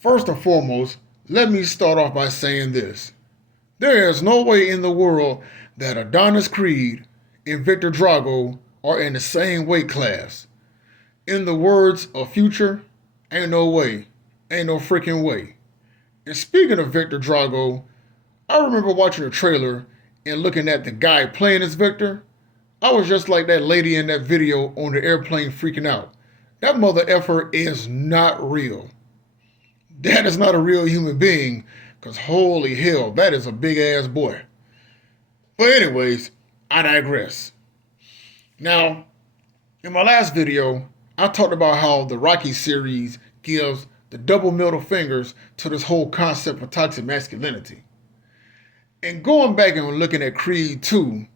First and foremost, let me start off by saying this. There is no way in the world that Adonis Creed and Victor Drago are in the same weight class. In the words of Future, ain't no way. Ain't no freaking way. And speaking of Victor Drago, I remember watching the trailer and looking at the guy playing as Victor. I was just like that lady in that video on the airplane freaking out. That mother effer is not real. That is not a real human being, because holy hell, that is a big ass boy. But, anyways, I digress. Now, in my last video, I talked about how the Rocky series gives the double middle fingers to this whole concept of toxic masculinity. And going back and looking at Creed 2,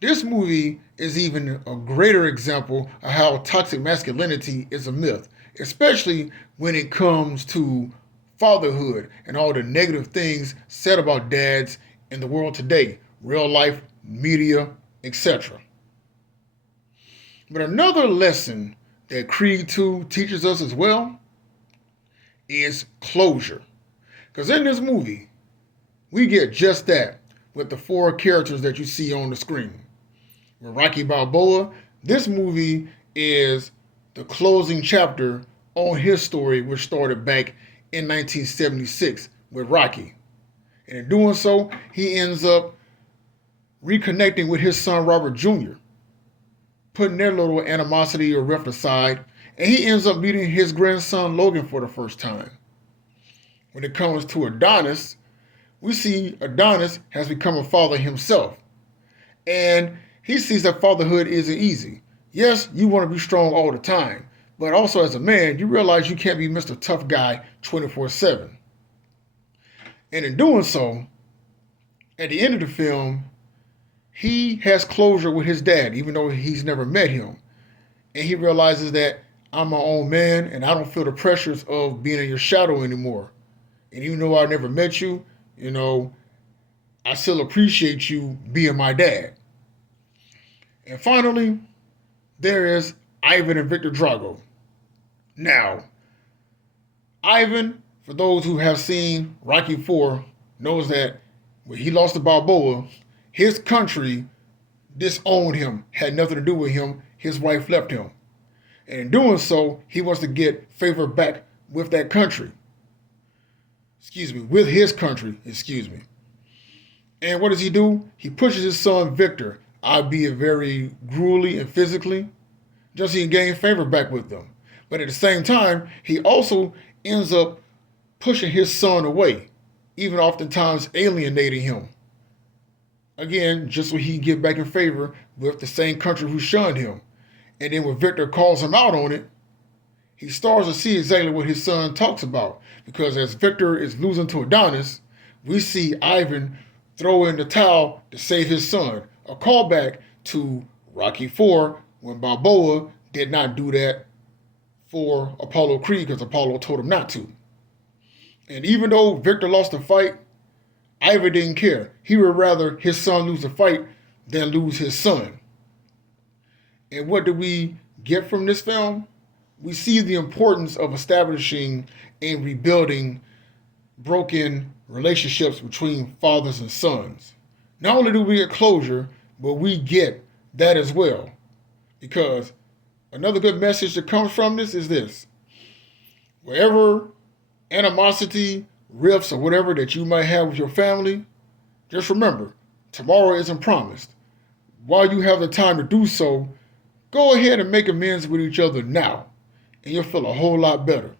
this movie is even a greater example of how toxic masculinity is a myth, especially when it comes to fatherhood and all the negative things said about dads in the world today, real life, media, etc. But another lesson that Creed 2 teaches us as well is closure. Because in this movie, we get just that with the four characters that you see on the screen. With Rocky Balboa, this movie is the closing chapter on his story, which started back in 1976 with Rocky. And in doing so, he ends up reconnecting with his son Robert Jr., putting their little animosity or rift aside, and he ends up meeting his grandson Logan for the first time. When it comes to Adonis, we see Adonis has become a father himself. And he sees that fatherhood isn't easy. Yes, you want to be strong all the time, but also as a man, you realize you can't be Mr. Tough Guy 24/7. And in doing so, at the end of the film, he has closure with his dad, even though he's never met him. And he realizes that I'm my own man and I don't feel the pressures of being in your shadow anymore. And even though I never met you, I still appreciate you being my dad. And finally, there is Ivan and Victor Drago. Now, Ivan, for those who have seen Rocky 4, knows that when he lost to Balboa, his country disowned him, had nothing to do with him. His wife left him. And in doing so, he wants to get favor back with that country. With his country, And what does he do? He pushes his son Victor, albeit very gruely and physically, just so he can gain favor back with them. But at the same time, he also ends up pushing his son away, even oftentimes alienating him. Again, just so he can get back in favor with the same country who shunned him. And then when Victor calls him out on it, he starts to see exactly what his son talks about. Because as Victor is losing to Adonis, we see Ivan throw in the towel to save his son. A callback to Rocky 4 when Balboa did not do that for Apollo Creed because Apollo told him not to. And even though Victor lost the fight, Ivan didn't care. He would rather his son lose the fight than lose his son. And what do we get from this film? We see the importance of establishing and rebuilding broken relationships between fathers and sons. Not only do we get closure, but we get that as well. Because another good message that comes from this is this. Wherever animosity, rifts, or whatever that you might have with your family, just remember, tomorrow isn't promised. While you have the time to do so, go ahead and make amends with each other now, and you'll feel a whole lot better.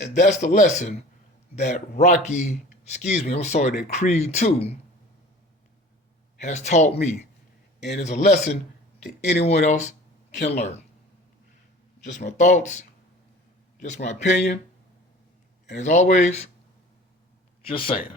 And that's the lesson that that Creed 2 has taught me. And it's a lesson that anyone else can learn. Just my thoughts, just my opinion, and as always, just saying.